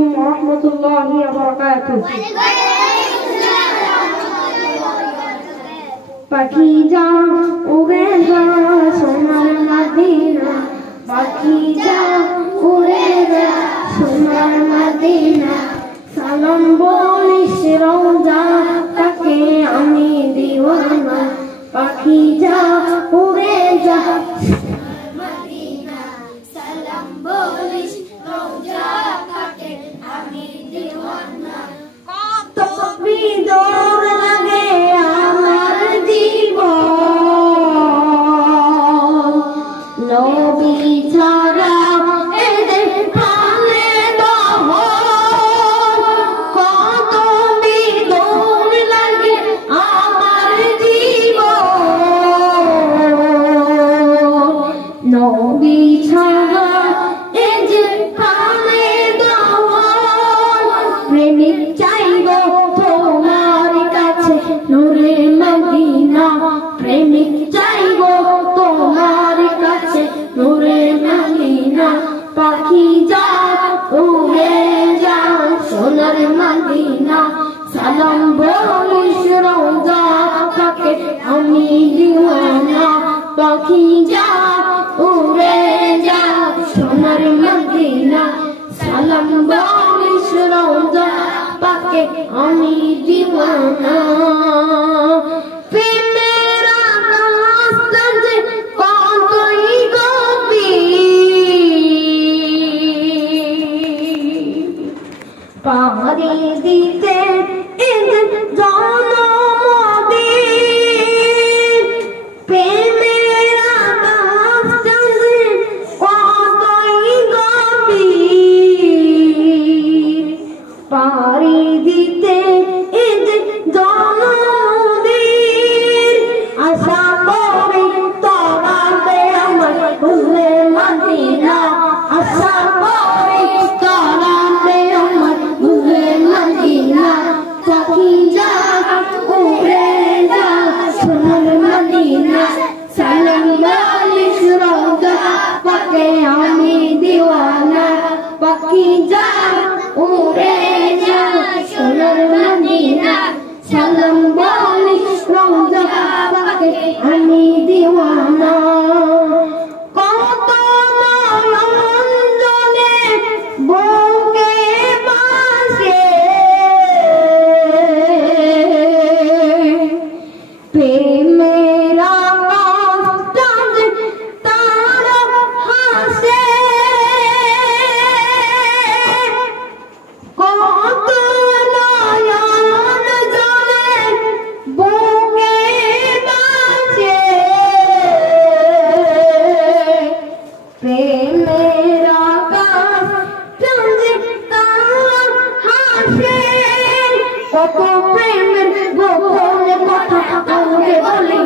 আলাইকুম ওয়া রাহমাতুল্লাহি ওয়া বারাকাতুহু। পাখি যা উড়ে যা সোনার মদিনা, পাখি যা উড়ে যা সোনার মদিনা, সালাম বলিস রওজা তাকে আমি দিওয়ানা। পাখি যা উড়ে যা মদিনা, সালাম বলিস রওজা তাকে আমি দিওয়ানা। কত বিদর লাগে আমার জীবন, নবী ছাড়া এদের প্রাণে দহন। কত বিদর লাগে আমার জীবন, নবী ছাড়া এদের প্রাণে দহন। প্রেমিক চাইবো তোমার কাছে নূরে মদিনা, প্রেমিক চাইবো তোমার কাছে নূরে মদিনা। পাখি যা উড়ে যা সোনার মদিনা, সালাম বলিস রওজা তাকে আমি দিওয়ানা। পাখি যা উড়ে যা সোনার মদিনা, সালাম বলিস রওজা তাকে আমি দিওয়ানা। প্রেমের রাস্তা যে কতই গভীর, পাড়ি দিতে এদের জনমদিন। প্রেমের রাস্তা যে কতই গভীর, পাড়ি দিতে এদের জনমদিন। আশা করি তোরাতে আমার ভুলে মদিনা, আশা করি তোরাতে আমার ভুলে মদিনা। পাখি যা উড়ে যা সোনার মদিনা, সালাম বলিস রওজা তাকে আমি দিওয়ানা। পাখি যা উড়ে যা সোনার মদিনা, সালাম বলিস রওজা তাকে আমি দিওয়ানা। কত নয়ন জলে বুকে বাসে, প্রেমের আকাশে তারা হাসে। কত নয়ন জলে বুকে বাসে, প্রেমের আকাশে তারা হাসে। কত প্রেমের গোপন কথা কাউকে বলি